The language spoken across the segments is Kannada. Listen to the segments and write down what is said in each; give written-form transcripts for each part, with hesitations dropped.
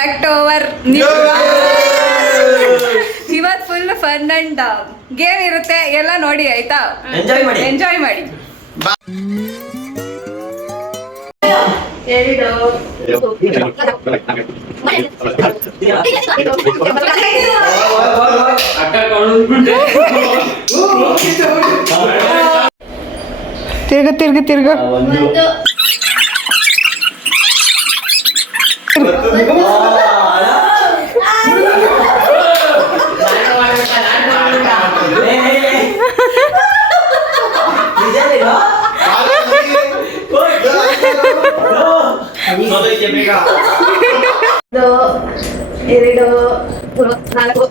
ಬ್ಯಾಕ್ ಟು ಅವರ್ ಇವತ್ತು ಫುಲ್ ಫನ್ ಅಂಡ್ ಗೇಮ್ ಇರುತ್ತೆ, ಎಲ್ಲ ನೋಡಿ ಆಯ್ತಾ, ಎಂಜಾಯ್ ಮಾಡಿ. ತಿರ್ಗ ಎರಡು ನಾಲ್ಕು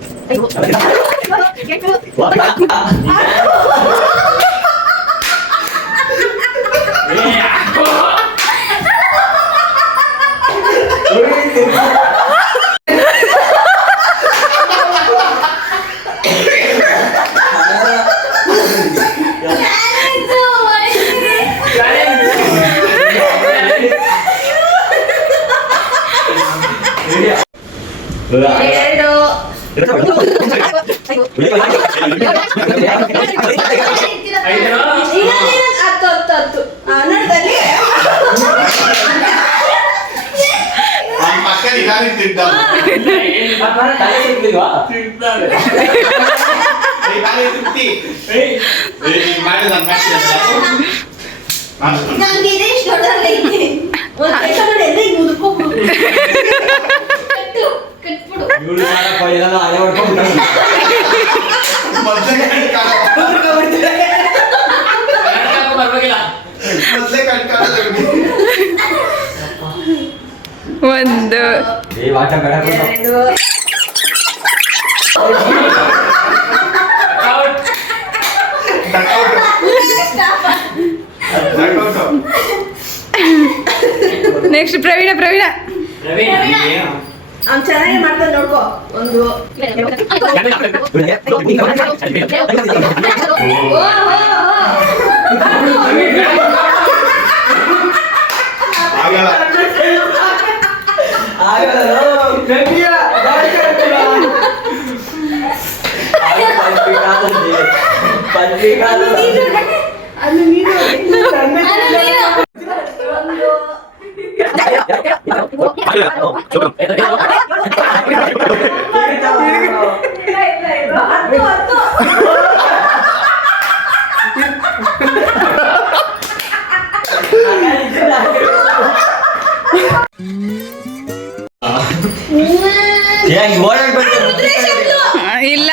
ಒಂದು ನೆಕ್ಸ್ಟ್ ಪ್ರವೀಣ ಅವ್ನು ಚೆನ್ನಾಗಿ ಮಾಡ್ತಾನೆ ನೋಡ್ಕೋ. ಒಂದು ಇಲ್ಲ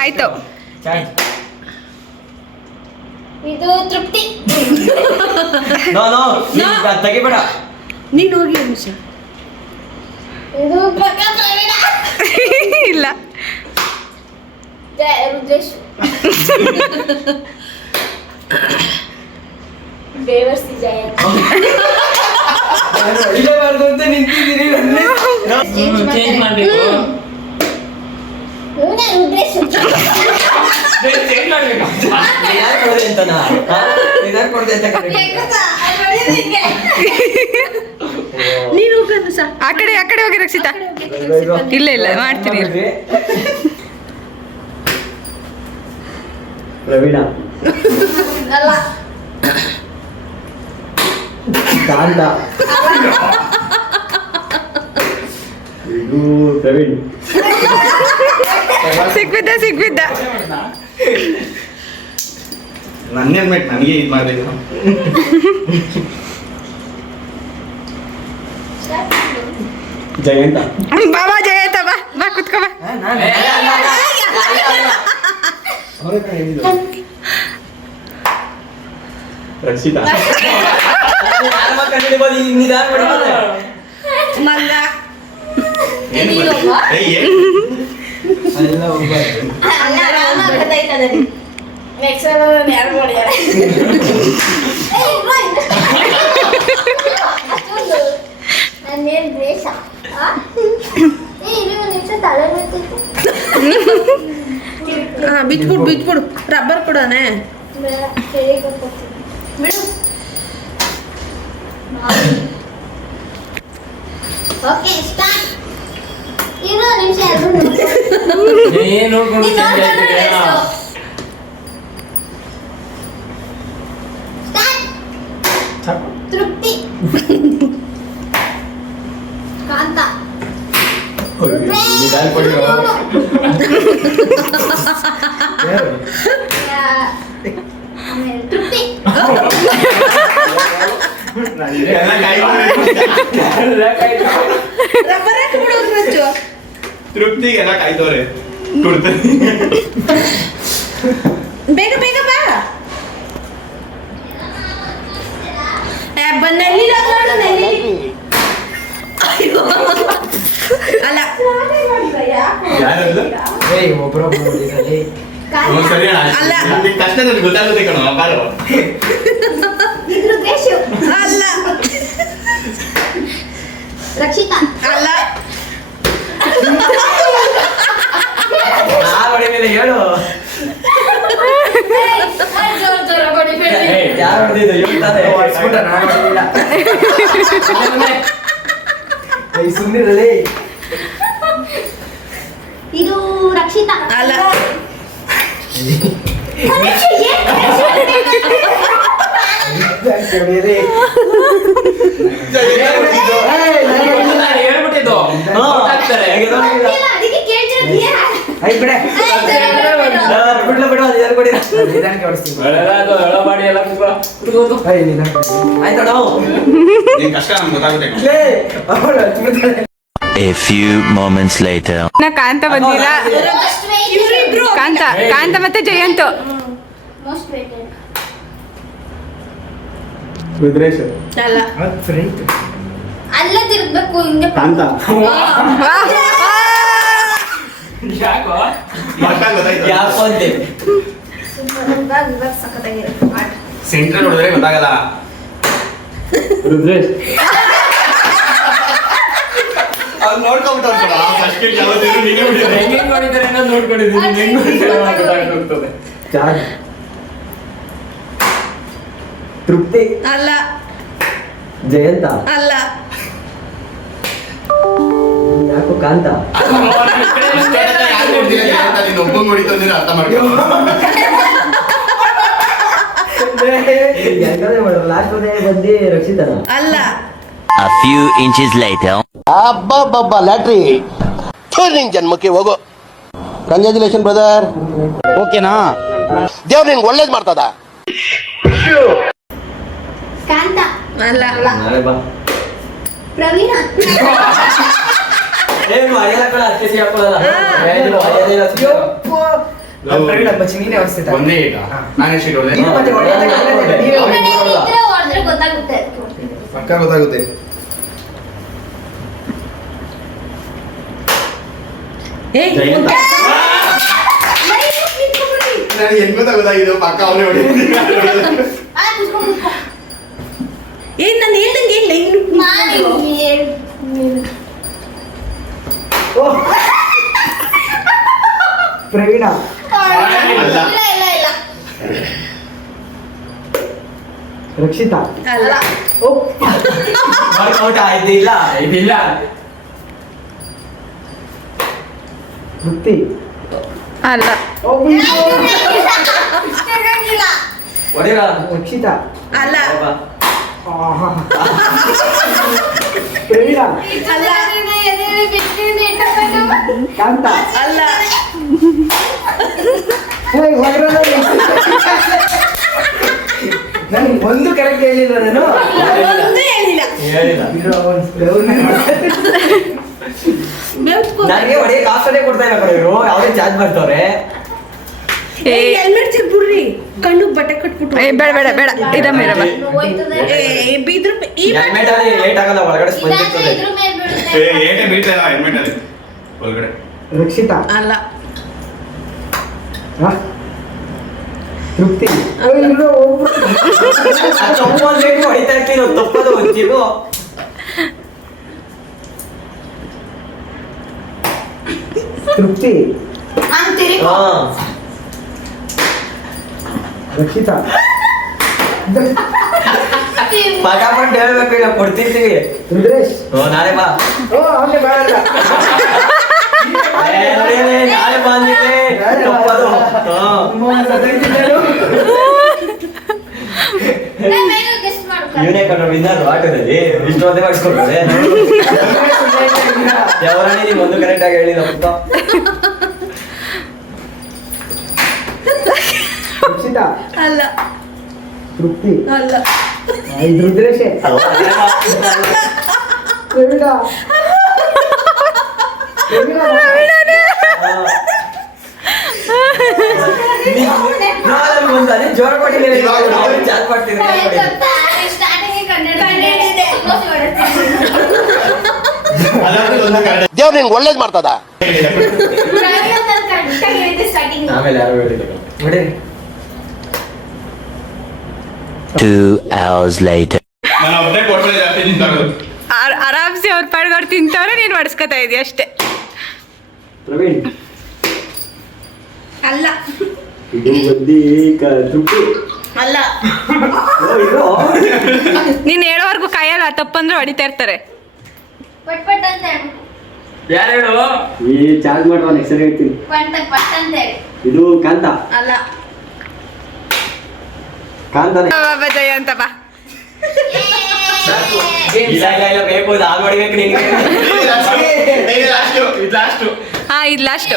ಆಯ್ತು. ಇದು ತೃಪ್ತಿ. ತೆಗಿಬೇಡ ನೀನು ಹೋಗಿ ಅಂಶ. ಇದು ಪ್ರಕಾಶ್ ಇಲ್ಲ ರುದ್ರೇಶ್ ಬೇವರ್ಸಿ ಜಯ ಅಂತ ನಿಂತಿದ್ದೀರಿ. ಚೇಂಜ್ ಮಾಡಬೇಕು. ರುದ್ರೇಶ್ ಚೇಂಜ್ ಮಾಡಬೇಕು. ನೀನು ಆ ಕಡೆ ಹೋಗಿ ರಕ್ಷಿತಾ. ಇಲ್ಲ ಮಾಡ್ತೀನಿ. ಪ್ರವೀಣ ಅಲ್ಲ ಕಾಂತ ಇದು ಪ್ರವೀಣ್ ಸಿಕ್ಬಿದ್ದ ನನ್ನೇನ್ ಬೇಕು ನನಗೆ ಇದು ಮಾಡಿದ್ರು. ಜಯಂತ ಬಾಬಾ ಜಯಂತ ಬಾ ಕುತ್ಕೋ ಬಾ. ರಕ್ಷಿತಾ ಮಂಗ ನನ್ನೇನು ದ್ವೇಷ. ತಲೆ ಬಿಚ್ಬಿಡು ರಬ್ಬರ್ ಕೊಡೋಣ. ಬಿಡು. Okay start. ಇರು ನಿಮಿಷ ಎರಡು ಏನ್ ನೋಡ್ಕೊಂಡು ನೀನ್ change ನೋಡ್ಕೊಂಡ್ರೆ ಆಯ್ತು ಎಷ್ಟು? ಸ್ಟಾರ್ಟ್. ತೃಪ್ತಿ. ಕಾಂತ. ನಿಧಾನ ಕೊಡಿರೋ. ಆಮೇಲೆ ತೃಪ್ತಿ. ಎಲ್ಲ ಕಾಯ್ದವ್ರೆ. ರಬ್ಬರ್ ಹಾಕ್ಬಿಡೋದು ರಚ್ಚು. ತೃಪ್ತಿಗೆ ಎಲ್ಲ ಕಾಯ್ದವ್ರೆ ಕೊಡ್ತಾರೆ. ಬೇಗ ಬೇಗ ಬಾ. ನಲ್ಲಿ ಅಯ್ಯೋ ಅಲ್ಲ ಯಾರಲ್ಲ ಕಾಂತ. ಸರಿ ಅಲ್ಲ. ನಿನ್ ಕಷ್ಟ ನನಗೆ ಗೊತ್ತಾಗುತ್ತೆ ಕಣ ಬಾರೋ. ಇದ್ರು ದೇಶು. ಅಲ್ಲ ರಕ್ಷಿತಾ. ಅಲ್ಲ ಹೇಳು ಜೋರ ಹೊಡಿಬೇಡಿ. ಯಾರು ಹೊಡೆದಿದ್ದು ಹೇಳ್ತಾರೆ ಸುಮ್ಮನಿರಲಿ. ಇದು ರಕ್ಷಿತಾ. ಅಲ್ಲ ಹೇಳ್ಬಿಟ್ಟಿದ್ದು ಗೊತ್ತಾಗ್ತಾರೆ. ಅದಕ್ಕೆ ಕೇಳ್ತಿರೋದು ಬಿಡ್ಲ ಬಿಡು ಅದು ಯಾರು ಕೊಡಿ ಒಳ್ಳೆದಾಯ್ತು, ಎಲ್ಲ ಮಾಡಿ ಎಲ್ಲ ಕೂತ್ಕೊಳ್ಳೋ. ಆಯ್ತಣ್ಣ ನಿನ್ ಕಷ್ಟ ನಮ್ಗೆ ಗೊತ್ತಾಗುತ್ತೆ. A few moments later. ಕಾಂತ ಬಂದಿಲ್ಲ. ಇವ್ರಿಬ್ರು ಕಾಂತ ಕಾಂತ ಮತ್ತೆ ಜಯಂತ್. Most weighted. ರುದ್ರೇಶ್ ಅಲ್ಲ ಅಲ್ಲ ತಿರ್ಬೇಕು ಹಿಂಗೆ. ಕಾಂತ ಯಾಕೋ ಗೊತ್ತಾಯ್ತು. ಯಾಕೋ ಅಂತೆ ಇವಾಗ ಸಖತ್ತಾಗಿರುತ್ತೆ ಆಟ. ಸೆಂಟ್ರಲ್ ನೋಡಿದ್ರೆ ಗೊತ್ತಾಗಲ್ಲ. ರುದ್ರೇಶ್ ಅವ್ರು ನೋಡ್ಕೊಂಡ್ಬಿಟ್ಟವ್ರು ಫಸ್ಟ್ ಯಾವತ್ತಿದ್ರು ನೀನೇ ಬಿಟ್ಟಿದ್ರೆ ಹೆಂಗೆ ಮಾಡಿದ್ದಾರೆ ಅನ್ನೋದು ನೋಡ್ಕೊಂಡಿದ್ದೀನಿ. ಹೆಂಗ್ ಮಾಡಿದ್ದಾರೆ ಗೊತ್ತಾಗ್ತದೆ. ಚಾರ್ಜ್ ತೃಪ್ತಿ ಅಲ್ಲ ಜಯಂತ ಅಲ್ಲ ಯಾಕೋ ಕಾಂತ ನೀನು ಒಬ್ಬ ನೋಡಿದ್ದು ನೀನು ಅರ್ಥ ಮಾಡ್ಕೊ. ಲಾಸ್ಟ್ ಬಂದು ರಕ್ಷಿತನ ಅಲ್ಲ A few inches later. ಅಬ್ಬಬ್ಬಬ್ಬ ಲ್ಯಾಟ್ರಿ ನಿನ್ ಜನ್ಮಕ್ಕೆ ಹೋಗೋ. Congratulation brother. ಓಕೆನಾ? ದೇವ್ರು ನಿನ್ಗೆ ಒಳ್ಳೇದು ಮಾಡ್ತದ. ಕಾಂತ. ಅಲ್ಲ ನಾಳೆ ಬಾ ಪ್ರವೀಣ. ಏನು ಅಯ್ಯಲ್ಲ ಕಳ ಅತ್ತೆಸಿ ಹಾಕೊಳ್ಳಲ್ಲ ಏನು ಅಯ್ಯಲ್ಲ ಒಂದೇ ಈಗ ನಾನೇ ಶೀಟ್ ಹೊಡೆದೆ. ಈ ಕಡೆ ಇದ್ರೆ ಹೊಡೆದ್ರೆ ಗೊತ್ತಾಗುತ್ತೆ. ಪಕ್ಕ ಗೊತ್ತಾಗುತ್ತೆ. ನನಗೆ ಹೆಂಗ್ ಗೊತ್ತಾಗೋದಾಗಿದ್ದು ಪಕ್ಕ ಅವನೇ ಹೊಡೆದಿದ್ದೀನಿ. ಏನ್ ನಾನು ಹೇಳ್ದಂಗೆ ಇಲ್ಲ ಇನ್ನು ಪ್ರವೀಣ ಇಲ್ಲ ರಕ್ಷಿತಾ ಅಲ್ಲ ಔಟ್ ಆಯ್ತು ಇಲ್ಲ ಇದಿಲ್ಲ. ತೃಪ್ತಿ ಅಲ್ಲ ಹೊಡೆಯ ರಕ್ಷಿತಾ ಅಲ್ಲ ಪ್ರವೀಣ ಅಲ್ಲ ಕಾಂತ ಅಲ್ಲ ನನಗೆ ಒಂದು ಕರೆಕ್ಟ್ ಹೇಳಿಲ್ಲ ನಾನು ಒಂದು ಹೇಳಿಲ್ಲ. ಹೇಳಿಲ್ಲ ನನಗೆ ಹೊಡೆಯ ಕಾಸನ್ನೇ ಕೊಡ್ತಾ ಇಲ್ಲ ಕಡೆ ಇವರು ಯಾವ್ದೇ ಚಾರ್ಜ್ ಮಾಡ್ತವ್ರೆ. ಹೆಲ್ಮೆಟ್ ಸಿಗ್ಬಿಡ್ರಿ ಕಣ್ಣು ಬಟ್ಟೆ ಕಟ್ಬಿಟ್ಟು ಬೇಡ ಬೇಡ ಬೇಡ ಇರಮ್ಮ ಇರಮ್ಮ ಬಿದ್ರು ಈ ಹೆಲ್ಮೆಟ್ ಅಲ್ಲಿ ಲೇಟ್ ಆಗಲ್ಲ ಒಳಗಡೆ ಸ್ಪಂಜ್ ಇರ್ತದೆ. ಇದ್ರ ಮೇಲೆ ಬೀಳುತ್ತೆ. ಏಟೇ ಬೀಳ್ತಾ ಹೆಲ್ಮೆಟ್ ಅಲ್ಲಿ ಒಳಗಡೆ. ರಕ್ಷಿತಾ ಅಲ್ಲ ತೃಪ್ತಿ ಹೊಡಿತಾ ಇರ್ತೀನಿ ತಪ್ಪದು ಒಂಚಿಗೂ. ತೃಪ್ತಿ ಹಂಗ್ ತಿರುಗು. ರಕ್ಷಿತಾ ಪಟಾಪಟ್ ಹೇಳ್ಬೇಕು, ಇಲ್ಲ ಕೊಡ್ತಿರ್ತೀವಿ. ರುದ್ರೇಶ್ ನಾಳೆ ಬಾ. ನಾನು ನಾಳೆ ಬಾ ಅಂದಿದ್ದೆ. ತಪ್ಪದು. ಬೇಗ ಗೆಸ್ಟ್ ಮಾಡ್ಕೊಂಡು ಇವನೇ ಕಣ್ಣು ವಿನ್ನರ್ ಆಟದಲ್ಲಿ. ಇಷ್ಟು ಒಂದೇ ಮಾಡಿಸ್ಕೊಡ್ತಾರೆ. ಯಾವರಾಣಿ ನೀವು ಒಂದು ಕರೆಕ್ಟ್ ಆಗಿ ಹೇಳಿಲ್ಲ ಪುಟ್ಟ. ರಕ್ಷಿತಾ ಅಲ್ಲ ತೃಪ್ತಿ ಅಲ್ಲ ಇದು ರುದ್ರೇಶ್ ಅದೇ ಜೋರ ಕೊಟ್ಟಿದ್ದೀನಿ. ಚಾಟ್ ಮಾಡ್ತಿದ್ದೀನಿ. ಸ್ಟಾರ್ಟಿಂಗ್ ಕನ್ನಡ ದೇವ್ರು ನಿನ್ಗೆ ಒಳ್ಳೇದು ಮಾಡ್ತದ. ಆಮೇಲೆ ಯಾರು ಹೇಳಿದ್ರು ನೋಡಿ. 2 hours later. ನಾನು ಒಬ್ಬನೇ ಕೊಟ್ಟರೆ ಜಾಸ್ತಿ ತಿಂತಾರೋದು. ಆರಾಮ್ಸೆ ಅವ್ರ ಪಾಡ್ಗಾಡ್ ತಿಂತವ್ರೆ, ನೀನು ಹೊಡ್ಸ್ಕೊತಾ ಇದೀಯ ಅಷ್ಟೇ. ಪ್ರವೀಣ್ ಅಲ್ಲ ಇದು ಬದ್ದಿ ತೃಪ್ತಿ ಅಲ್ಲ ಇದು ನೀನ್ ಹೇಳೋವರೆಗೂ ಕಾಯಲ್ಲ, ತಪ್ಪಂದ್ರೆ ಹೊಡಿತಾ ಇರ್ತಾರೆ. ಪಟ್ ಪಟ್ ಅಂತ ಹೇಳು. ಯಾರು ಹೇಳು? ಈ ಚಾರ್ಜ್ ಮಾಡುವ ನೆಕ್ಸ್ಟ್ ಸರಿ ಹೇಳ್ತೀನಿ. ಪಟ್ ಅಂತ ಹೇಳಿ. ಇದು ಕಾಂತ. ಅಲ್ಲ ಕಾಂತಾನೆ. ಬಾಬಾ ಜಯ ಅಂತ ಬಾ. ಇಲ್ಲ ಇಲ್ಲ ಇಲ್ಲ ಬೇಕು, ಇದು ಹಾಲು ಹೊಡಿಬೇಕು ನಿನಗೆ. ಹಾ ಇದು ಲಾಸ್ಟ್.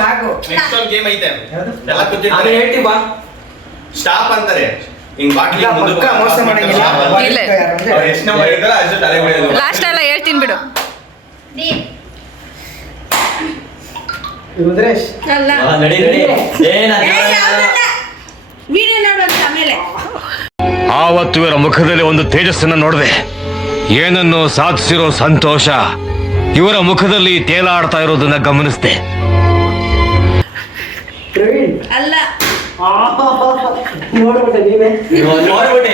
ಸಾಕು. ನೆಕ್ಸ್ಟ್ ಒಂದು ಗೇಮ್ ಐತೆ. ಎಲ್ಲ ಆಮೇಲೆ ಕೂತಿರ್ತಾರೆ. ಹೇಳ್ತಿ ಬಾ. ಸ್ಟಾಪ್ ಅಂತಾರೆ. ಹಿಂಗ್ ಬಾಟ್ಲಿ ಇಲ್ಲ, ಮುಂದೆ ಪಕ್ಕ ಮೋಸ ಮಾಡಂಗಿಲ್ಲ. ಇಲ್ಲ. ಅವ್ರು ಎಷ್ಟು ನಂಬರ್ ಇದ್ದಾರೆ ಅಷ್ಟು ತಲೆ ಹೊಡೆಯೋದು. ಲಾಸ್ಟ್ ಎಲ್ಲ ಹೇಳ್ತೀನಿ ಬಿಡು. ದೀಪ್ ರುದ್ರೇಶ್ ಅಲ್ಲ ನಡಿ ನಡಿ. ವೀಡಿಯೋ ನೋಡುವಂತ ಆಮೇಲೆ. ಆವತ್ತು ಇವರ ಮುಖದಲ್ಲಿ ಒಂದು ತೇಜಸ್ಸನ್ನು ನೋಡಿದೆ. ಏನನ್ನು ಸಾಧಿಸಿರೋ ಸಂತೋಷ ಇವರ ಮುಖದಲ್ಲಿ ತೇಲಾಡ್ತಾ ಇರೋದನ್ನ ಗಮನಿಸಿದೆ. ಪ್ರವೀಣ್ ಅಲ್ಲ ನೋಡ್ಬಿಟ್ಟೆ ನೀವೇ. ನೋಡ್ಬಿಟ್ಟೆ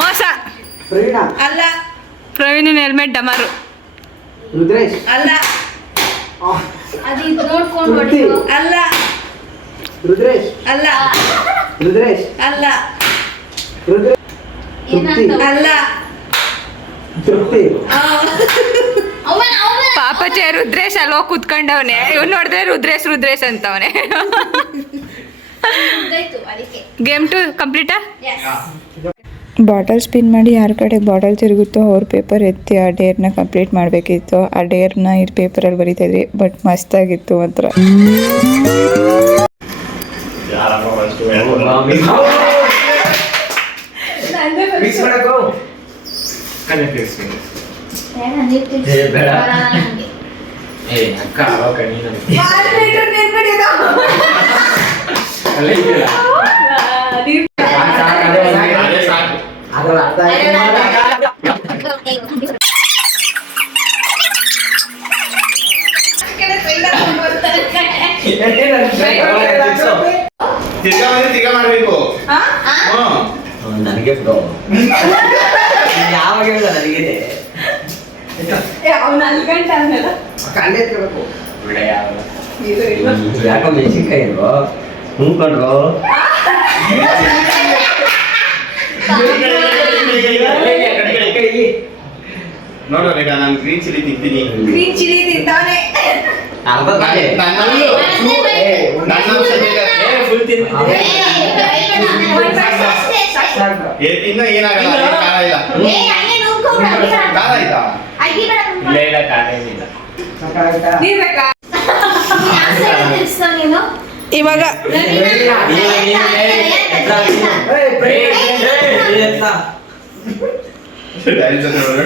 ಮೋಸ. ಪ್ರವೀಣ ಅಲ್ಲ ಪ್ರವೀಣಿನ ಹೆಲ್ಮೆಟ್ ಡಮಾರು. ರುದ್ರೇಶ್ ಅಲ್ಲ ಅದು ಇದು ನೋಡ್ಕೊಂಡು ತೃಪ್ತಿ. ಹೊಡಿತು. ಅಲ್ಲ ರುದ್ರೇಶ್ ಅಲ್ಲ ರುದ್ರೇಶ್ ಅಲ್ಲ ರುದ್ರೇಶ್ ಏನಂತ ಅಲ್ಲ ತೃಪ್ತಿ. ಅವನ ಪಾಪಚೆ ರುದ್ರೇಶ್ ಅಲ್ವಾ ಕೂತ್ಕೊಂಡವನೆ. ಇವ್ನು ನೋಡಿದ್ರೆ ರುದ್ರೇಶ್ ರುದ್ರೇಶ್ ಅಂತವನೆ. ಮುಗ್ದಾಯ್ತು ಅದಕ್ಕೆ. ಗೇಮ್ 2 ಕಂಪ್ಲೀಟಾ? ಎಸ್. ಬಾಟಲ್ ಸ್ಪಿನ್ ಮಾಡಿ ಯಾರ ಕಡೆ ಬಾಟಲ್ ತಿರುಗುತ್ತೋ ಅವ್ರ ಪೇಪರ್ ಎತ್ತಿ ಆ ಡೇರ್ನ ಕಂಪ್ಲೀಟ್ ಮಾಡಬೇಕಿತ್ತು. ಆ ಡೇರ್ನ ಈ ಪೇಪರಲ್ಲಿ ಬರೀತಾಯಿದ್ರಿ, ಬಟ್ ಮಸ್ತಾಗಿತ್ತು ಮಾತ್ರ. ಮಿಕ್ಸ್ ಮಾಡಕ್ಕೋ. ಬೇಡ, ನೀರ್ ತಿರ್ಗ್ಸಿ. ಏ, ಬೇಡ. ಬರಲ್ಲ ನಂಗೆ. ಏ ಅಕ್ಕ ಅಕ್ಕ ನೀನು ಅದೇ ಸಾಕು. ಅದರ ಅರ್ಥ ತಿರ್ಗಾ ಮಾಡ್ಬೇಕು. ನನಗೆ ಬ್ರೋ ಯಾವಾಗ ಹೇಳಿದ ನನಗಿದೆ ಕಂಡೆ ಎತ್ಕೋಬೇಕು. ಯಾಕೋ ಮೆಣಸಿನ್ಕಾಯಿ ಇಲ್ವೋ? ಹ್ಞೂ ಕಣ್ರೋ. ನೋಡ್ಬೇಕಾ ನಾನು ಗ್ರೀನ್ ಚಿಲ್ಲಿ ತಿಂತೀನಿ. ಗ್ರೀನ್ ಚಿಲ್ಲಿ ತಿಂತಾನೆ. ಅರ್ಧ ತಾನೆ. ನನ್ನಲ್ಲೂ ನನ್ನಲ್ಲೂ ಸದ್ಯಕ್ಕೆ ಫುಲ್ ತಿಂದು ಇನ್ನ ಏನಾಗಲ್ಲ, ಏನ್ ಖಾರ ಇಲ್ಲ. ಖಾರ ಆಯ್ತಾ? ಇಲ್ಲ ಇಲ್ಲ ಖಾರ ಏನಿಲ್ಲ. ನೀರ್ ಬೇಕಾ? ನೀನು ಇವಾಗ ಡ್ಯಾಡಿ ಜೊತೆ ನೋಡು.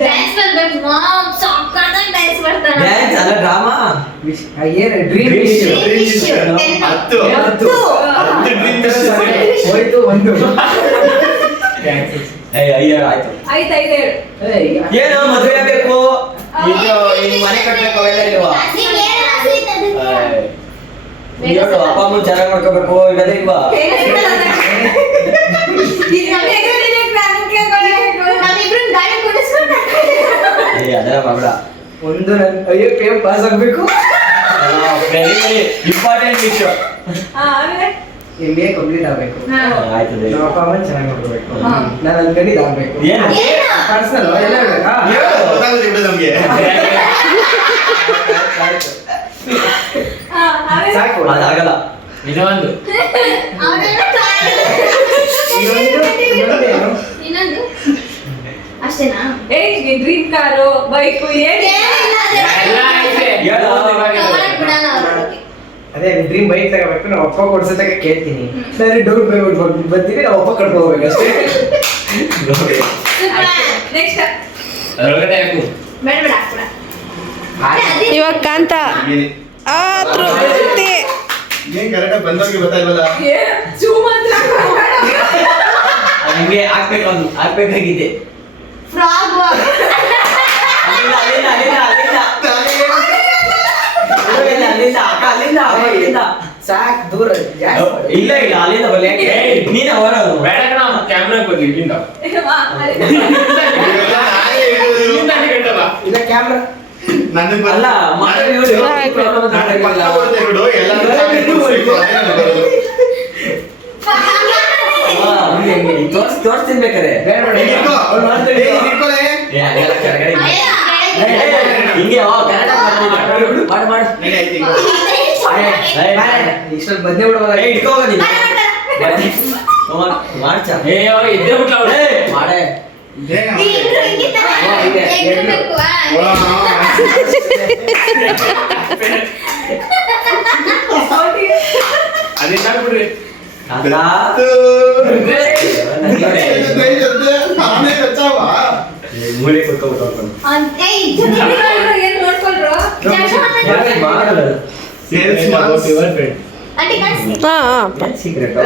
ಡ್ಯಾನ್ಸ್ ಮಾಡ್ಬೇಕು. ಮಾಮ್ ಸಕ್ಕತ್ತಾಗಿ ಡ್ಯಾನ್ಸ್ ಮಾಡ್ತಾನೆ. ಡ್ಯಾನ್ಸ್ ಅಲ್ಲ ಡ್ರಾಮಾ. ಏನು ಡ್ರೀಮ್ ಹತ್ತು ಹತ್ತು ಡ್ರೀಮ್ ಮಿಸ್ ಹೋಯ್ತು ಒಂದು. ಅಯ್ಯೋ ಆಯ್ತು. ಐದು ಏನು ಮದುವೆ ಆಗ್ಬೇಕು, ಇದು ಇನ್ನು ಮನೆ ಕಟ್ಬೇಕು ಅವೆಲ್ಲ ಇಲ್ವಾ? ಹೇಳು ಅಪ್ಪ ಅಮ್ಮ ಚೆನ್ನಾಗಿ ಮಾಡ್ಕೋಬೇಕು ಇವೆಲ್ಲ ಇಲ್ವಾ? ನಾವಿಬ್ರು ಗಾಡಿ ಕೊಡಿಸ್ಕೊಂಡು ಅದೆಲ್ಲ ಮಾಡಬೇಡ. ಒಂದು ಅಯ್ಯೋ ಪೇಮ್ ಪಾಸ್ ಆಗ್ಬೇಕು. ವೆರಿ ವೆರಿ ಇಂಪಾರ್ಟೆಂಟ್ ವಿಷಯ. ಆಮೇಲೆ MBA ಕಂಪ್ಲೀಟ್ ಆಗಬೇಕು. ಆಯ್ತು ನಮ್ಮ ಅಪ್ಪ ಅಮ್ಮ ಚೆನ್ನಾಗಿ ನೋಡ್ಕೋಬೇಕು. ಹಾ. ನಾನು ಅನ್ಕೊಂಡಿದ್ದು ಆಗ್ಬೇಕು. ಏನು ಪರ್ಸನಲ್ ಎಲ್ಲ ಹೇಳ್ಬೇಕಾ? ಗೊತ್ತಾಗುತ್ತೆ ಬಿಡು ನಮ್ಗೆ. ಆಮೇಲೆ ಸಾಕು. ಅದಾಗಲ್ಲ. ಇನ್ನೊಂದು ಇನ್ನೊಂದು ಅಷ್ಟೇನಾ? ಡ್ರೀಮ್ ಕಾರು ಬೈಕು ಏನು ಎಲ್ಲ ಐತೆ. ಹೇಳು. ಕವರ್ ಬಿಡೋಣ ಅವ್ರಿಗೆ. ಅದೇ ಡ್ರೀಮ್ ಬೈಕ್ ತಗೋಬೇಕು. ನಾವು ಅಪ್ಪ ಕೊಡ್ಸೋತಕ ಕೇಳ್ತೀನಿ. ನಾನು ಡೌಟ್ ಬರ್ತೀನಿ. ನಾವು ಅಪ್ಪ ಕರ್ಕೊಂಡು ಹೋಗ್ಬೇಕು ಅಷ್ಟೇ. ನೆಕ್ಸ್ಟ್ ಅದ್ರೊಳಗಡೆ ಹಾಕು. ಬೇಡ ಬೇಡ ಹಾಕ್ಬಿಡ. ಇವಾಗ ಕಾಂತ ಏನ್ ತೃಪ್ತಿ ಕರೆಕ್ಟಾಗಿ ಬಂದವ್ರಿಗೆ ಗೊತ್ತಾಗ್ವಲ್ಲ. ಜೂಮ್ ಅಂತ ನಿಮಗೆ ಆಗ್ಬೇಕಾಗಿದೆ. ಫ್ರಾಗ್ ಅಲ್ಲಿಂದ ಅಲ್ಲಿಂದ ಅಲ್ಲಿಂದ ಅಲ್ಲಿಂದ ಅಕ್ಕ ಅಲ್ಲಿಂದ ಅಲ್ಲಿಂದ ಸಾಕ್ ದೂರ ಜಾಸ್ತಿ. ಇಲ್ಲ ಇಲ್ಲ ಅಲ್ಲಿಂದ ಬರಲಿ. ನೀನೇ ಹೊರದು. ಬೇಡ ಕಣ ಕ್ಯಾಮ್ರಾ ಬರ್ಲಿ ಇಲ್ಲಿಂದ. हाँ, ಇವೆಲ್ಲ ನಾನೇ ಹೇಳಿರೋದು. ಇಲ್ಲಿಂದ ನೀ ಗಂಟಲ್ಲ. ಇಲ್ಲ ಕ್ಯಾಮ್ರಾ ನನಗೆ ಅಲ್ಲ ಮಾಡಿ ನನಗೆ ಪಕ್ಕ ಬರುತ್ತೆ ಬಿಡು. ಎಲ್ಲಾದ್ರೂ ನಾನೇ ತೋರಿಸ್ಬೇಕು. ಅದೇ ನನಗೆ ಬರೋದು. ತೋರಿಸ್ತೀನಿ ಬೇಕಾರೆ. ಬೇಡ ಬೇಡ. ಈಗ ಇಟ್ಕೋ. ಅವ್ಳು ಮಾಡ್ತಾಳೆ. ಏ, ಈಗ ಇಟ್ಕೊಳೆ. ಕೆಳಗಡೆ ಹಿಂಗೆ ಮಾಡು ಮಾಡು. ನೀನೇ ಐತಿ ಈಗ. ಇಷ್ಟೊಂದು ಬದ್ನೆ ಬಿಡೋಲ್ಲ. ಇಟ್ಕೋಗ ನೀನು ಮಾಡ್ಸ. ಇದ್ದೇ ಬಿಟ್ಲ ಅವಳು. ಮಾಡೇ ಇದೇನಾ? ಅದೇ ಬಿಡ್ರಿ. ಮೂಲೆ ಕುತ್ಕೊಬಿಟ್ಟು ಏನ್ ನೋಡ್ಕೊಂಡ್ರು ಸೀಕ್ರೆಟ್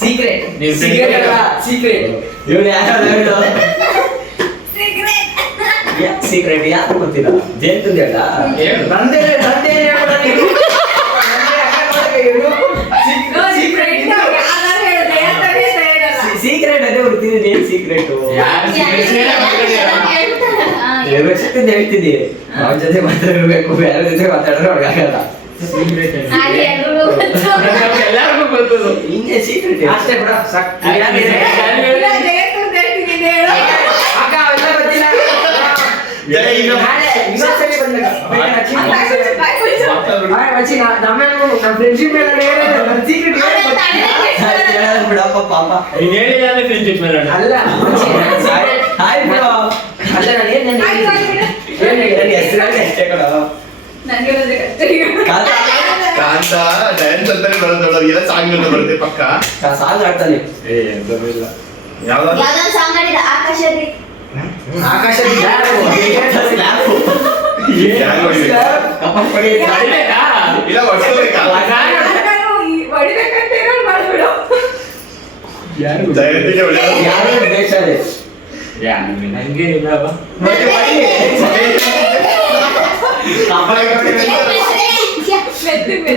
ಸೀಕ್ರೆಟ್. ನೀವು ಸೀಕ್ರೆಟ್ ಅಲ್ಲ, ಸೀಕ್ರೆಟ್. ಇವನು ಯಾರು ಸೀಕ್ರೆಟ್ ಯಾರು ಗೊತ್ತಿಲ್ಲ. ಜೇನ್ ಹೇಳ ನಂದೇನೆ ಹೇಳ್ಬೇಡ ನೀನು. ಸೀಕ್ರೆಟ್ ಅದೇ ಹುಡ್ತೀನಿ. ಏನ್ ಸೀಕ್ರೆಟ್ ಹೇಳ್ತೀನಿ. ಅವ್ರ ಜೊತೆ ಮಾತಾಡ್ಬೇಕು, ಬೇರೆ ಜೊತೆ ಮಾತಾಡಿದ್ರೆ ಅವ್ರಿಗಾಗಲ್ಲ. ಎಲ್ಲರಿಗೂ ಗೊತ್ತದು. ಹಿಂಗೆ ಸೀಕ್ರೆಟ್ ಅಷ್ಟೇ ಬಿಡ ಸಾಕ್. ಅಕ್ಕ ಅವೆಲ್ಲ ಗೊತ್ತಿಲ್ಲ. ನಾಳೆ ಇನ್ನೊಂದ್ಸಲಿ ಬಂದಾಗ ನಮ್ಮ ಫ್ರೆಂಡ್ಶಿಪ್ ಮೇಲೆ ನನ್ನ ಸೀಕ್ರೆಟ್ ಬಿಡಪ್ಪ ಪಾಪ. ನೀನ್ ಹೇಳಿಲ್ಲ ಅಂದ್ರೆ ಫ್ರೆಂಡ್ಶಿಪ್ ಮೇಲೆ ಅಲ್ಲ ಹಾಯ್ ಬಿಡು. ಅಲ್ಲ ನಾನು ಏನ್ ಹೆಸರು ಅಷ್ಟೇ ಕೊಡ. ಕಾಂತ ಡ್ಯಾನ್ಸ್ ಅಂತಾನೆ ಬರೋದು. ಎಲ್ಲ ಸಾಂಗ್ ಅಂತ ಬರುತ್ತೆ ಪಕ್ಕ. ಸಾಂಗ್ ಆಡ್ತಾನೆ. ಏ ಎಂತದಿಲ್ಲ. ಯಾವ್ದಾದ್ರು ಯಾವ್ದೊಂದು ಸಾಂಗ್ ಆಡಿದ ಆಕಾಶದಲ್ಲಿ ಆಕಾಶ ಯಾರು ಹೊಡಿಬೇಕು? ಹೊಡಿಬೇಕಾ? ಇಲ್ಲ ಹೊಡ್ಸ್ಕೋಬೇಕಾ? ಹೊಡಿಬೇಕಂತ ಏನೋ ಮಾಡ್ಬಿಡು. ಜಯಂತಿಗೆ ಹೊಡೆಯೋದು. ಯಾರು ಬೇಷ ಅದೇ. ನಂಗೇನಿಲ್ಲ ಅಪ್ಪ.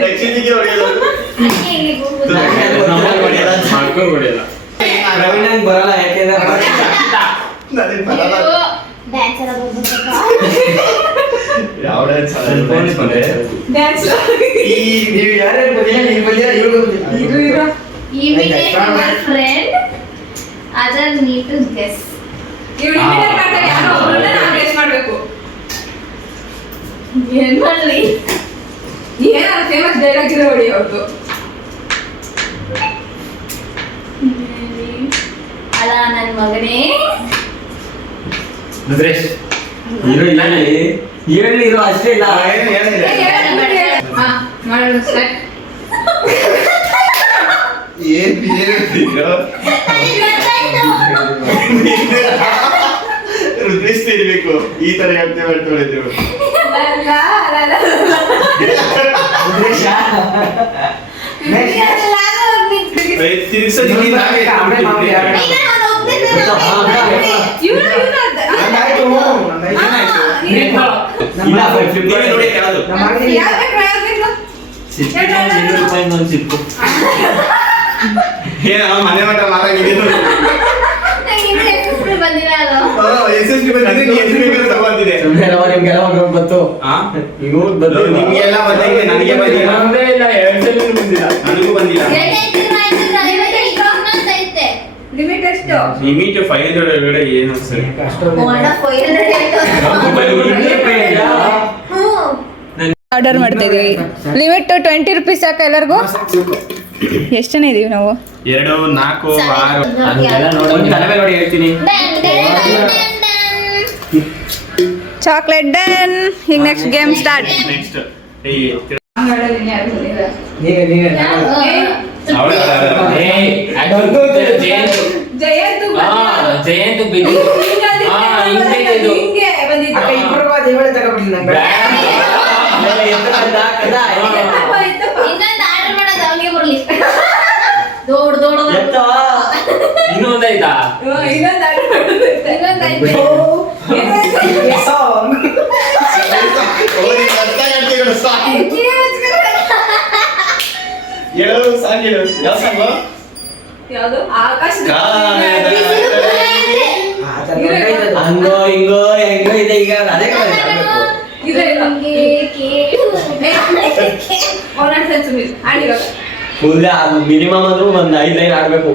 ಲಕ್ಷ್ಮೀಗೆ ಹೊಡೆಯೋದು. ಮಾಡ್ಕೊಂಡು ಹೊಡೆಯಲ್ಲ. ಪ್ರವೀಣಂಗ್ ಬರಲ್ಲ ಯಾಕೆಂದ್ರೆ ನನಗೆ ಬರಲ್ಲ. ಡ್ಯಾನ್ಸ್ ಎಲ್ಲ ಬರ್ಬೇಕಪ್ಪ. ಯಾವ ಡ್ಯಾನ್ಸ್ ಡ್ಯಾನ್ಸ್ ನೀವು ಯಾರ್ಯಾರು ಬಂದಿಲ್ಲ ನೀವು ಬಂದಿಲ್ಲ ಇವ್ರು ಬಂದಿಲ್ಲ. Imitate your friend. Others need to guess. ಇವ್ರು ಇಮಿಟೇಟ್ ಮಾಡ್ತಾರೆ. ಯಾರೋ ಒಬ್ಬರನ್ನ ನಾವು ಗೆಸ್ ಮಾಡ್ಬೇಕು. ಏನ್ ಮಾಡ್ಲಿ? ಏನಾದ್ರು ಫೇಮಸ್ ಡೈಲಾಗ್ ಇರೋ ಹೊಡಿ ಅವ್ರದ್ದು. ಅಲ್ಲ ನನ್ನ ಮಗನೇ. ರುದ್ರೇಶ್. ಹೀರೋ ಇಲ್ಲ ಹೇಳಿರೋ ಅಷ್ಟೇ ಇಲ್ಲ. ಹಾ ಮಾಡೋಣ ಸ್ಟಾರ್ಟ್. ಏನ್ ಹೇಳ್ತಿದ್ರು? ರುದ್ರೇಶ್ ತಿರ್ಬೇಕು. ಈ ತರ ಹೇಳ್ತೇವೆ ಹೇಳ್ತೇವೆ. ತಿರ್ಗ್ಸೋದಿಕ್ಕೆ ನಾವೇ ಆಮೇಲೆ ಮಾಮೂಲಿ ಯಾರು? ನಂದಾಯ್ತು, ನಂದಾಯ್ತು. ಇಲ್ಲ ಫ್ಲಿಪ್ಕಾರ್ಟ್ ನೋಡಿ ಕೇಳೋದು. ನಮ್ಮ ಅಂಗಡಿ ಏನ ಮನೆ ಮಠ ಮಾತಾಗಿದ್ದು. ಬಂದಿಲ್ಲ ಅದು. SSB ಬಂದಿದ್ರೆ ನೀ ಎಷ್ಟು ಬೇಕಾದ್ರೂ ತಗೊಂತಿದೆ. ಸುಮ್ಮನೆ ನಿಮ್ಗೆಲ್ಲ ಒಂದು ಬಂತು ಹಾ ಈಗ ಬಂತು ನಿಮ್ಗೆಲ್ಲ ಬಂದೈತೆ ನನಗೆ ಬಂದಿಲ್ಲ ನಮ್ದೇ ಇಲ್ಲ 2 ಸಲ ಬಂದಿಲ್ಲ. ನನಗೂ ಬಂದಿಲ್ಲ ಲಿಮಿಟ್ ಎಷ್ಟು? ಲಿಮಿಟ್ 500 ಒಳಗಡೆ ಏನು ಸರಿ ಅಷ್ಟೊಂದು ಆರ್ಡರ್ ಮಾಡ್ತಾ ಇದೀವಿ. ಲಿಮಿಟ್ 20 ರುಪೀಸ್ ಸಾಕ ಎಲ್ಲರಿಗೂ? ಎಷ್ಟು ಜನ ಇದೀವಿ ನಾವು? 2 4 6 ಅದನ್ನೆಲ್ಲ ನೋಡಿ ತಲೆ ನೋಡಿ ಹೇಳ್ತೀನಿ ಚಾಕ್ಲೇಟ್ ಡನ್. ಈಗ ನೆಕ್ಸ್ಟ್ ಗೇಮ್ ಸ್ಟಾರ್ಟ್. ನೆಕ್ಸ್ಟ್ ನೀವೇ ಜಯಂತ್ ಬಿದ್ದು ಅಕ್ಕ ಇಬ್ರು ದೇವಳೆ ತಗೊಬಿಡ್ಲಿ ನಂಗೆ. ಇನ್ನೊಂದು ಆರ್ಡರ್ ಮಾಡೋದು ಅವ್ನಿಗೆ ಬರ್ಲಿ. ದೊಡ್ಡ ಇನ್ನೊಂದಾಯ್ತಾ ಹೇಳೋ ಸಾಂಗ್ ಹೇಳು ಯಾವ ಸಾಂಗ್ ಯಾವುದು? ಆಕಾಶ ಆ ಥರ ಹೊರ್ಟೋಯ್ತು ಅದು. ಹಂಗೋ ಹಿಂಗೋ ಹೆಂಗೋ ಇದೆ ಈಗ ಅದೇ ಆಡ್ಬೇಕು ಇದೆ ಇಲ್ಲ. ಆಡಿವಾಗ ಫುಲ್ ಮಿನಿಮಮ್ ಅಂದ್ರೂ ಒಂದ್ 5 ಲೈನ್ ಆಡ್ಬೇಕು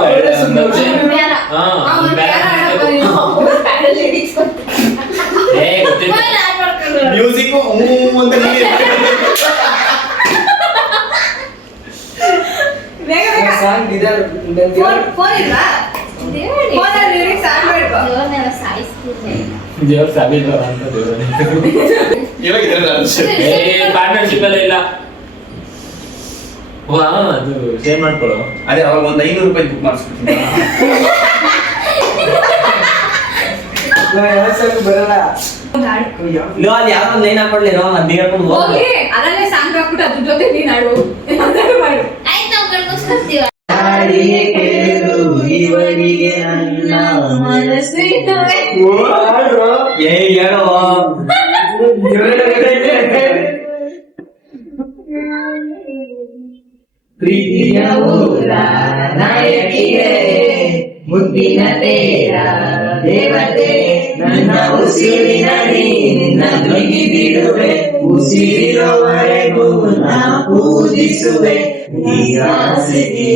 ಅವ್ರೇ ಸುಮ್ನೆ ಮ್ಯೂಸಿಕ್ ಅಂತ ಸಾಂಗ್ ಇದೆ ಫೋನ್ ಇಲ್ಲ ಫೋನಲ್ಲಿ ಲಿರಿಕ್ಸ್ ಆಡ್ಬೇಕು. ದೇವ್ರ ಸಾವಿಲ್ಲ ಅಂತ ದೇವ್ರೇ ಇವಾಗ ಪಾರ್ಟ್ನರ್ಶಿಪ್ ಎಲ್ಲ ಇಲ್ಲ ವಾ ಅದು ಶೇರ್ ಮಾಡ್ಕೊಳ್ಳೋ ಅದೇ ಅವಾಗ ಒಂದು 500 ರೂಪಾಯಿ ಬುಕ್ ಮಾಡಿಸ್ಬಿಡ್ತೀನಿ ಬರಲ್ಲ. ಇಲ್ಲ ಅಲ್ಲಿ ಯಾರೋ ಒಂದು ಲೈನ್ ಹಾಕೊಳ್ಳಿ ನಾವು ಅದ್ ಹೇಳ್ಕೊಂಡು ಹೋಗಿ ಅದಲ್ಲೇ ಸಾಂಗ್ ಹಾಕ್ಬಿಟ್ಟು ಅದ್ರ ಜೊತೆ ನೀನ್ ಆಡು ಏನಾದ್ರು ಮಾಡು. ಆಯ್ತು ನಾವು ಗಂಡ್ಮಸ್ಕೊಳ್ತೀವ. ಇವರಿಗೆ ನನ್ನ ಏ ಹೇಳೋ ಪ್ರೀತಿಯ ಊರ ನಾಯಕಿಗೆ ಮುದ್ದಿನ ತೇರ ದೇವತೆ ನನ್ನ ಉಸಿರಿನ ನಿನ್ನ ಬಿಡುವೆ ಉಸಿರಿರುವವರೆಗೂ ನಾ ಪೂಜಿಸುವೆ ಈ ಆಸೆಗೆ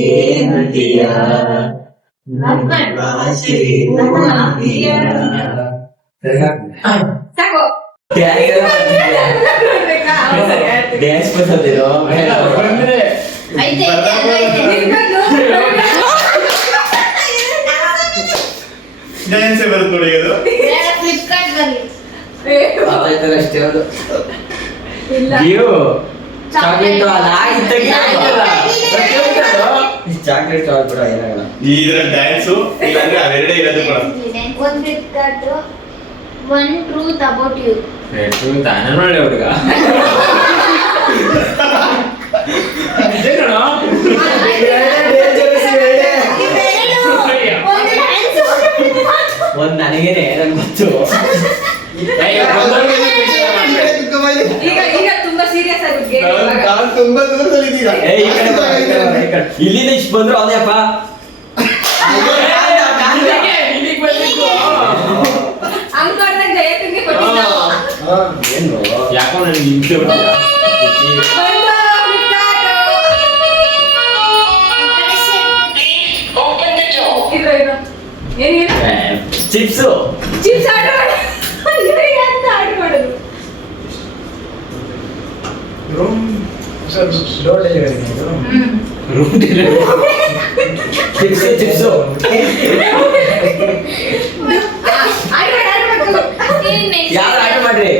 ನಟಿಯ ಸಾಕು. ಡ್ಯಾನ್ಸ್ ಬರ್ತಿರೋ ಐತೆ ಡ್ಯಾನ್ಸೇ ಬರುತ್ತೆ ನೋಡಿ ಅದು ಫ್ಲಿಪ್ಕಾರ್ಟ್ ಬರ್ಲಿ. ಅಷ್ಟೇ ಅದು ಇಲ್ಲ. ಚಾಕ್ಲೇಟ್ ಚಾಕ್ಲೇಟ್ ಕೂಡ ಏನಾಗಲ್ಲ ಇದರ ಡ್ಯಾನ್ಸು ಇಲ್ಲಾಂದ್ರೆ ಅವೆರಡೇ ಇರೋದು ಕೂಡ ಒಂದು Flipkart one truth about you. ಒಳ್ಳೆ ಹುಡುಗ ಒಂದ್ ನನಗೇನೆ ನನ್ ಗೊತ್ತು ಈಗ ಈಗ ತುಂಬಾ ಸೀರಿಯಸ್ ಆಗಿ ಗೇಮ್ ನಾನು ತುಂಬಾ ದೂರದಲ್ಲಿದ್ದೀರಾ ಇಲ್ಲಿಂದ ಇಷ್ಟು ಬಂದ್ರು ಅವನೇಪ್ಪ ಹಂಗ್ ನೋಡಿದಾಗ ಜಯತಿಗೆ ಕೊಟ್ಟಿದ್ದ. ಏನು ಯಾಕೋ ನನಗೆ ಹಿಂಸೆ ಬರ್ತಿಲ್ಲ ಇದ್ರು ಇದ್ರು ಏನೇನು ಚಿಪ್ಸು ಚಿಪ್ಸ್ ಆರ್ಡರ್ ಮಾಡಿ ಅಂತ ಆರ್ಡರ್ ಮಾಡೋದು. Room door delivery chips chips ಯಾರು ಆರ್ಡರ್ ಮಾಡ್ರಿ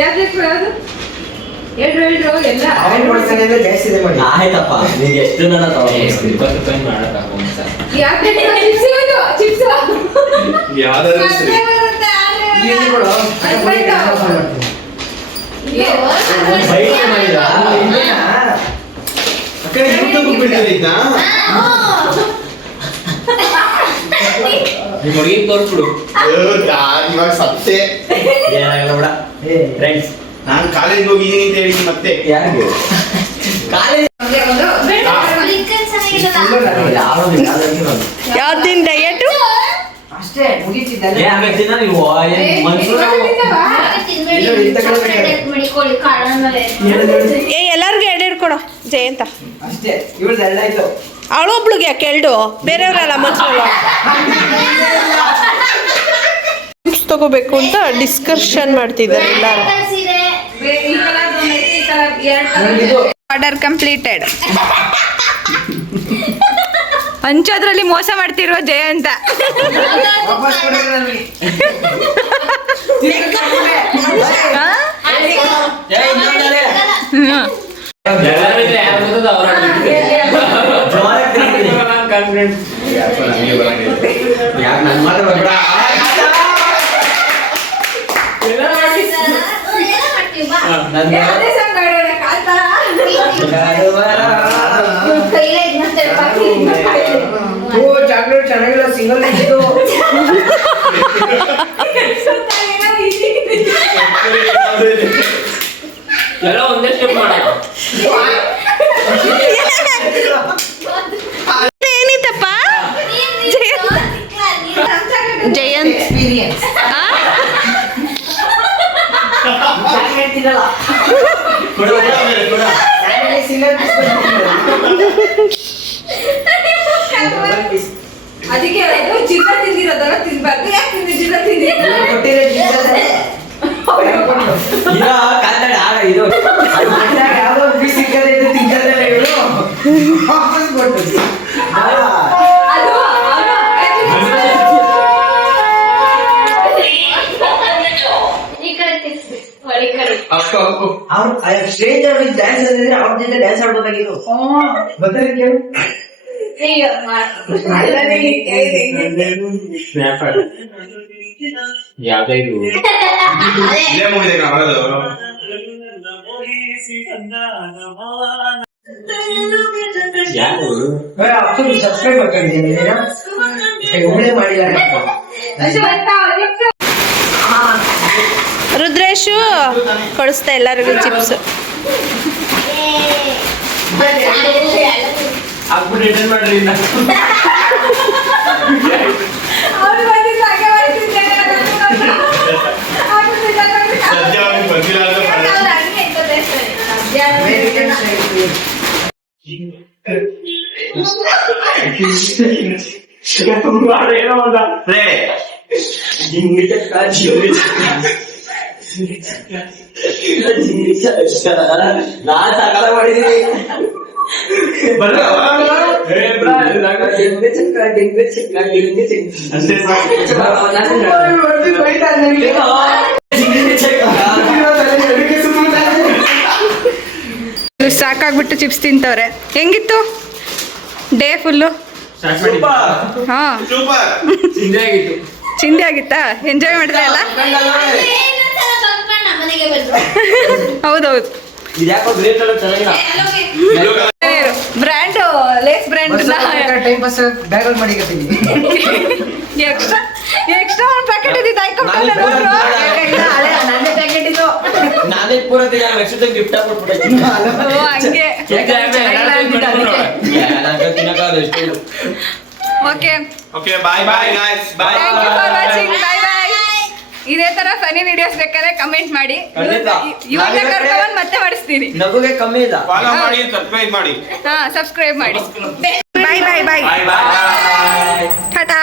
ಯಾವ್ದು ಯಾವ್ದು ಹೇಳ್ರು ಹೇಳ್ರು ಎಲ್ಲ ಅವನ್ ನೋಡ್ತಾನೆ ಅಂದ್ರೆ ಜಾಸ್ತಿ ಇದೆ ಮಾಡಿ. ಆಯ್ತಪ್ಪ ನೀಗ ಎಷ್ಟು ನನ್ನ ಯಾಕೆ ಚಿಪ್ಸ್ ಇದು ಚಿಪ್ಸ್ ಯಾವ್ದಾದ್ರು ಸರಿ ಇಲ್ಲಿ ಕೊಡು. ಅಕ್ಕ ಯೂಟ್ಯೂಬ್ ಬಿಟ್ಟಿದ್ದೀರಿ ಇದನ್ನ ನಿಮ್ಮ ಹುಡುಗಿ ತೋರ್ಸ್ಬಿಡು ಇವಾಗ ಸತ್ತೆ ಏನಾಗಲ್ಲ ಬಿಡ ಫ್ರೆಂಡ್ಸ್ ನಾನು ಕಾಲೇಜ್ ಹೋಗಿದ್ದೀನಿ ಅಂತ ಹೇಳಿದ್ದೀನಿ ಮತ್ತೆ ಯಾರಿಗೆ ಕಾಲೇಜ್ ಫ್ಲಿಪ್ಕಾರ್ಟ್ ಚೆನ್ನಾಗಿರಲ್ಲ. ಯಾವ್ದಿನ ಡಯಟ್ ಅಷ್ಟೇ ಮುಗೀತಿ ಏ ಆಮೇಲೆ ತಿನ್ನ ನೀವು ಏನ್ ಮನ್ಸೂರು ಮಡಿಕೊಳ್ಳಿ ಕಾರಣವೇ ಏ ಎಲ್ಲರಿಗೂ ಎರಡೆರಡು ಕೊಡು ಜಯಂತ. ಅಷ್ಟೇ ಇವಳ್ದು ಎರಡಾಯ್ತು. ಅವಳೊಬ್ಳಿಗೆ ಯಾಕೆ ಎರಡು ಬೇರೆಯವರಲ್ಲ ಮನುಷ್ಯರಲ್ಲ. ತಗೋಬೇಕು ಅಂತ ಡಿಸ್ಕಷನ್ ಮಾಡ್ತಿದ್ದಾರೆ ಎಲ್ಲರೂ. Order completed. ಹಂಚೋದ್ರಲ್ಲಿ ಮೋಸ ಮಾಡ್ತಿರುವ ಜಯಂತ. ವಾಪಸ್ ಕೊಡಿದ್ರೆ ನನಗೆ. ಯಾಕೆ ನನ್ ಮಾತ್ರ ಬರ್ಬೇಡ. ಚಾಕ್ಲೇಟ್ ಚೆನ್ನಾಗಿಲ್ಲ, ಸಿಂಗಲ್ ಇತ್ತು. ಎಲ್ಲ ಒಂದೇ ಸ್ಟೆಪ್ ಮಾಡ. ಏನಿತ್ತಪ್ಪ ಜಯಂತ್ ಎಕ್ಸ್ಪೀರಿಯನ್ಸ್. ಚಾಕ್ಲೇಟ್ ತಿನ್ನಲ್ಲ. ಸಿಂಗಲ್ ಅದಕ್ಕೆ ಜಿಲ್ಲ ತಿಂದಿರೋದಲ್ಲ ತಿನ್ಬಾರ್ದು. ಯಾಕೆ ಜಿಲ್ಲ ಕೊಟ್ಟಿರೋ ಜಿಲ್ಲದೆ ಈಗ ಕಾಲ್ತಾಳೆ ಆಗ ಇದು ಯಾವ್ದೋ ಪೀಸ್ ಸಿಕ್ಕದೆ ತಿಂತಾರೆ ಇವಳು. ವಾಪಸ್ ಕೊಟ್ಟು ಈ ಕಡೆ ತಿರ್ಸ್ಬೇಕು. ಒಳಗೆ ಕಡೆ. ಅವ್ರು ಸ್ಟೇಜ್ ಅವ್ರಿಗೆ ಡ್ಯಾನ್ಸ್ ಅಂದಿದ್ರೆ ಅವ್ರ ಜೊತೆ ಡ್ಯಾನ್ಸ್ ಆಡ್ಬೋದಾಗಿತ್ತು. ಗೊತ್ತಾಗ ಕೇಳು. ಈಗ ಮಾಡು. ಯಾವ್ದೇ ಇದು ಅದೇ. ಇಲ್ಲೇ ಮುಗಿದೆ ಮಾಡೋದು. ಯಾರು ಅಪ್ಪನಿಗೆ ಸಬ್ಸ್ಕ್ರೈಬ್ ಮಾಡ್ಕೊಂಡಿದ್ದೀನಿ ಒಳ್ಳೆ ಮಾಡಿದ್ದಾರೆ. ರುದ್ರೇಶು ಕೊಡಿಸ್ತಾ ಎಲ್ಲರಿಗೂ ಚಿಪ್ಸ್. ಹಾಕ್ಬಿಟ್ಟು ರಿಟರ್ನ್ ಮಾಡ್ರಿ ಇನ್ನ. ಸದ್ಯ ಅವ್ನಿಗೆ ಬಂದಿಲ್ಲ ಅಂತ ನಾನ್ ಸಕಾಲ ಮಾಡಿದೀನಿ. ಸಾಕಾಗ್ಬಿಟ್ಟು ಚಿಪ್ಸ್ ತಿಂತವ್ರೆ. ಹೆಂಗಿತ್ತು ಡೇ ಫುಲ್ಲು? ಹಾ ಚಿಂದಿ ಆಗಿತ್ತಾ? ಎಂಜಾಯ್ ಮಾಡಿದ್ರೆ ಅಲ್ಲ? ಇನ್ನೊಂದ್ಸಲ ಬಂದ್ ಮಾಡ್ ನಮ್ಮ ಮನೆಗೆ ಬಂದ್ರು. ಹೌದೌದು. ಇದ್ಯಾಕೋ ಗ್ರೇಟ್ ಎಲ್ಲ ಚೆನ್ನಾಗಿಲ್ಲ. Brand Lays brand time pass bag ಮಾಡಿಕತ್ತೀನಿ. ಎಕ್ಸ್ಟ್ರಾ ಒಂದು ಪ್ಯಾಕೆಟ್ ಇದ್ದಿದ್ದು ನಾನೇ ಪ್ಯಾಕೆಟ್ ಇದು. ನಾನೇ ಪೂರ ಲಕ್ಷದ ಗಿಫ್ಟ್ ಕೊಟ್ಬಿಟ್ಟೆ. ಹಂಗೆ. ತಿನ್ನಕ್ಕಾಗಲ್ಲ ಎಷ್ಟು. Okay okay bye bye guys bye. Thank you for watching. Bye bye. ಇದೇ ತರ ಫನಿ ವಿಡಿಯೋಸ್ ಬೇಕಾದ್ರೆ ಕಮೆಂಟ್ ಮಾಡಿ. ಖಂಡಿತ. ಇವಾಗ ಕರ್ಕೊಂಡು ಮತ್ತೆ ಮಾಡಿಸ್ತೀನಿ. ನಗುಗೆ ಕಮ್ಮಿ ಇಲ್ಲ. ಫಾಲೋ ಮಾಡಿ ಸಬ್ಸ್ಕ್ರೈಬ್ ಮಾಡಿ. ಹಾ ಸಬ್ಸ್ಕ್ರೈಬ್ ಮಾಡಿ. ಬಾಯ್ ಬಾಯ್ ಬಾಯ್. ಬಾಯ್ ಬಾಯ್. ಟಾಟಾ.